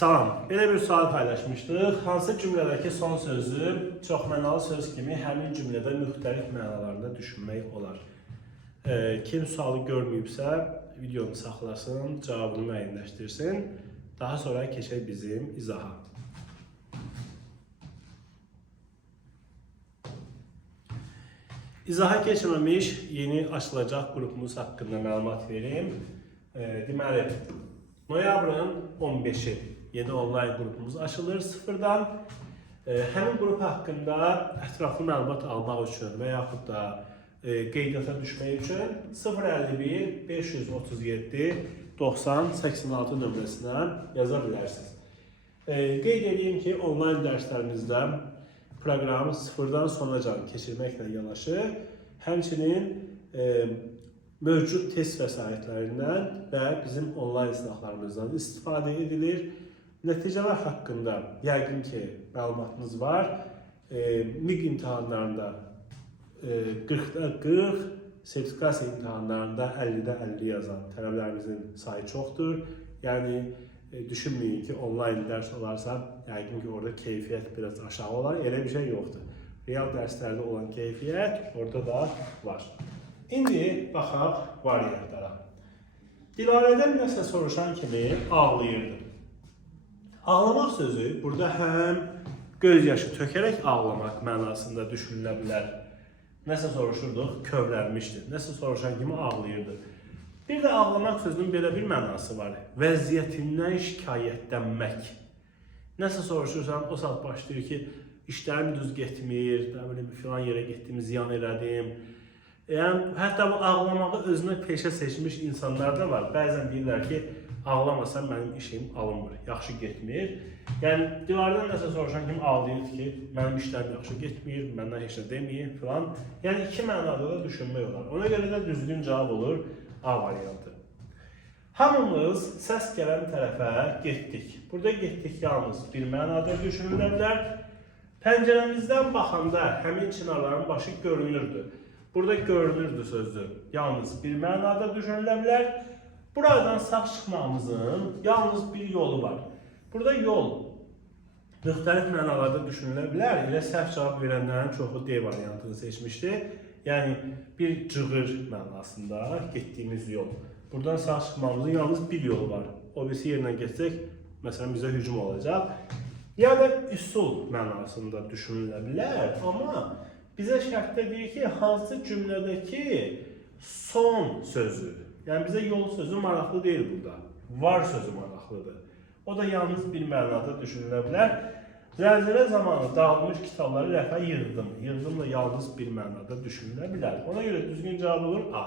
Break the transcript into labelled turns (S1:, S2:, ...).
S1: Salam. Belə bir sual paylaşmışdıq. Hansı cümlədəki son sözü çox mənalı söz kimi həmin cümlədə müxtəlif mənalarında düşünmək olar? Ee, kim sualı görməyibsə, videonu saxlasın, cavabını müəyyənləşdirsin. Daha sonra keçək bizim izaha. İzaha keçməmiş yeni açılacaq qrupumuz haqqında məlumat verim. E, deməli, noyabrın 15-i yeni onlayn qrupumuz açılır sıfırdan. E, həmin qrup haqqında ətraflı məlumat almaq üçün və yaxud da e, qeydiyyata düşmək üçün 051 537 90 86 nömrəsindən yaza bilərsiniz. E, qeyd edeyim ki, onlayn dərslərimizdə proqramı sıfırdan sonacan keçirməklə yanaşı, həmçinin e, mövcud test vəsaitlərindən və bizim onlayn sınaqlarımızdan istifadə edilir. Nəticələr haqqında yəqin ki, məlumatınız var. E, MİQ imtahanlarında e, 40-da 40, sertifikasiya imtahanlarında 50-də 50 yazan tələbələrimizin sayı çoxdur. Yəni e, düşünməyin ki, onlayn dərs olarsa, yəqin ki, orada keyfiyyət biraz aşağı olar. Elə bir şey yoxdur. Real dərslərdə olan keyfiyyət orada da var. İndi baxaq variantlara. Dilarədən nəsə soruşan kimi ağlayırdı. Ağlamaq sözü burada həm göz yaşı tökərək ağlamaq mənasında düşünülə bilər. Nəsə soruşurduq, kövrəlmişdi. Nəsə soruşan kimi ağlayırdı. Bir də ağlamaq sözünün belə bir mənası var. Vəziyyətindən şikayətlənmək. Nəsə soruşursan, o saat başlayır ki, işlərim düz getmir, nə bilim filan yerə getdim, ziyan elədim. Yəni hətta bu ağlamağı özünə peşə seçmiş insanlar da var. Bəzən deyirlər ki, ağlamasan mənim işim alınmır, yaxşı getmir. Yəni divardan nəsə soruşan kimi ağlayır ki, mənim işlərim yaxşı getmir, məndən heç nə deməyir filan. Yəni iki mənada da düşünmək olar. Ona görə də düzgün cavab olur A variantı. Hamımız səs gələn tərəfə getdik. Burada getdik yalnız bir mənada düşünülə bilər. Pəncərəmizdən baxanda həmin çinarların başı görünürdü. Burada görünürdü sözü. Yalnız bir mənada düşünülə bilər. Buradan sağ çıxmamızın yalnız bir yolu var. Burada yol müxtəlif mənalarda düşünülə bilər. Elə səhv cavab verənlərin çoxu D variantını seçmişdi. Yəni bir cığır mənasında getdiyimiz yol. Buradan sağ çıxmamızın yalnız bir yolu var. O birisi yerinə getsək, məsələn bizə hücum olacaq. Ya da üsul mənasında düşünülə bilər, amma bizə şərtdə deyir ki, hansı cümlədəki son sözü. Yəni bizə yol sözü maraqlı deyil burada. Var sözü maraqlıdır. O da yalnız bir mənada düşünülə bilər. Zəlzələ zamanı dağılmış kitabları rəfə yığdım. Yığdım da yalnız bir mənada düşünülə bilər. Ona görə düzgün cavab olur A.